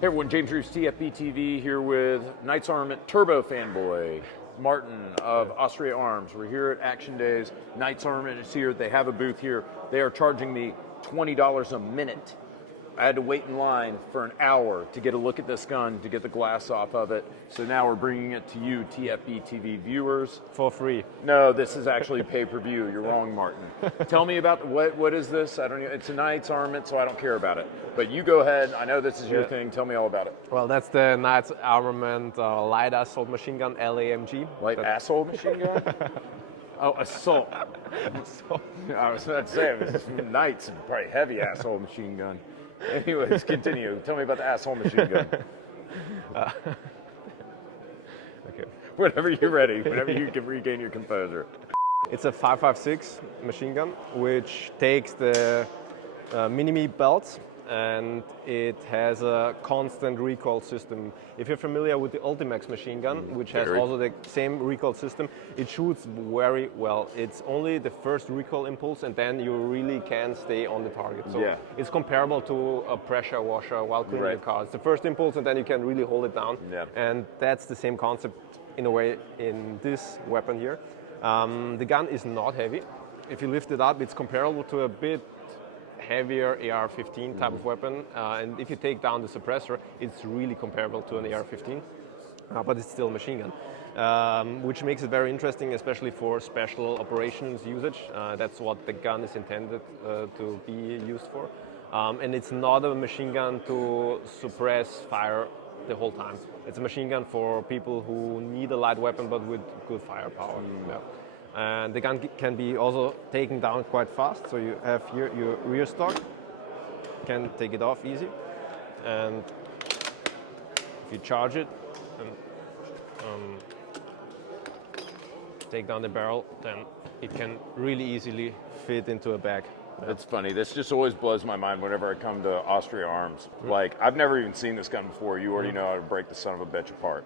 Hey everyone, James Reeves, TFBTV here with Knights Armament Turbo fanboy, Martin of Austria Arms. We're here at Action Days. Knights Armament is here. They have a booth here. They are charging me $20 a minute. I had to wait in line for an hour to get a look at this gun, to get the glass off of it. So now we're bringing it to you, TFBTV viewers. For free. No, this is actually pay-per-view. You're wrong, Martin. Tell me about, what is this? I don't know. It's a Knights Armament, so I don't care about it. But you go ahead. I know this is your thing. Tell me all about it. Well, that's the Knights Armament light assault machine gun, LAMG. Light assault machine gun? Oh, assault. I was about to say, it was Knights, probably heavy assault machine gun. Anyways, continue. Tell me about the asshole machine gun. Okay. Whenever you're ready, whenever you can regain your composure. It's a 5.56 machine gun, which takes the Minimi belts, and it has a constant recoil system. If you're familiar with the Ultimax machine gun, which has also the same recoil system, it shoots very well. It's only the first recoil impulse, and then you really can stay on the target. So it's comparable to a pressure washer while cleaning your car. It's the first impulse, and then you can really hold it down. And that's the same concept in a way in this weapon here. The gun is not heavy. If you lift it up, it's comparable to a bit heavier AR-15 type of weapon, and if you take down the suppressor, it's really comparable to an AR-15, but it's still a machine gun, which makes it very interesting, especially for special operations usage. That's what the gun is intended to be used for, and it's not a machine gun to suppress fire the whole time. It's a machine gun for people who need a light weapon but with good firepower. And the gun can be also taken down quite fast. So you have here your rear stock. You can take it off easy. And if you charge it and take down the barrel, then it can really easily fit into a bag. It's funny. This just always blows my mind whenever I come to Austria Arms. Like, I've never even seen this gun before. You already know how to break the son of a bitch apart.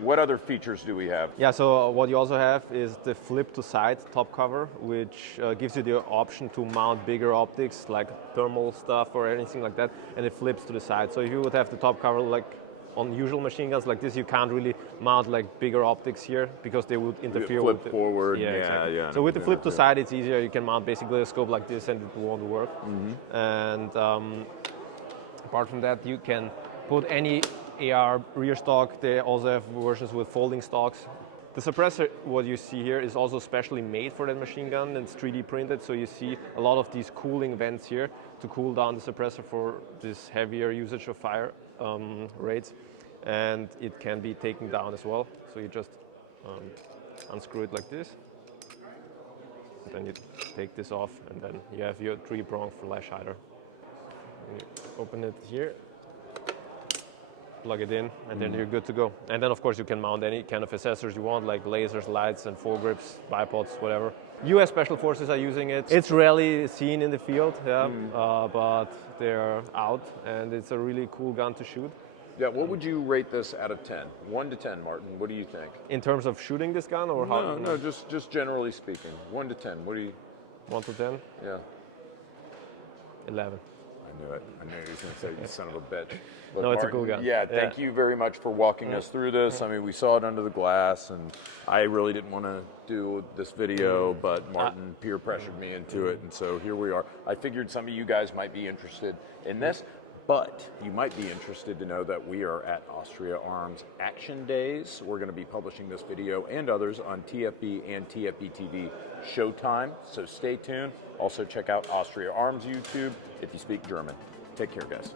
What other features do we have? Yeah, so what you also have is the flip to side top cover, which gives you the option to mount bigger optics like thermal stuff or anything like that, and it flips to the side. So if you would have the top cover like on usual machine guns like this, you can't really mount like bigger optics here because they would interfere with flip forward. Exactly. So with the flip to side, it's easier. You can mount basically a scope like this and it won't work. And apart from that, you can put any AR rear stock. They also have versions with folding stocks. The suppressor, what you see here, is also specially made for that machine gun, and it's 3D printed, so you see a lot of these cooling vents here to cool down the suppressor for this heavier usage of fire rates, and it can be taken down as well. So you just unscrew it like this, and then you take this off, and then you have your 3-prong flash hider. And you open it here, plug it in, and then you're good to go. And then of course you can mount any kind of accessories you want, like lasers, lights, and foregrips, bipods, whatever. US Special Forces are using it. It's rarely seen in the field, but they're out, and it's a really cool gun to shoot. Yeah, what would you rate this out of 10? 1 to 10, Martin, what do you think? In terms of shooting this gun, or how? No, just generally speaking. 1 to 10, what do you? 1 to 10? Yeah. 11. I knew it. I knew he was going to say, you son of a bitch. But no, it's a cool gun. Yeah, thank you very much for walking us through this. I mean, we saw it under the glass, and I really didn't want to do this video, but Martin peer pressured me into it, and so here we are. I figured some of you guys might be interested in this, but you might be interested to know that we are at Austria Arms Action Days. We're going to be publishing this video and others on TFB and TFBTV Showtime, so stay tuned. Also check out Austria Arms YouTube if you speak German. Take care, guys.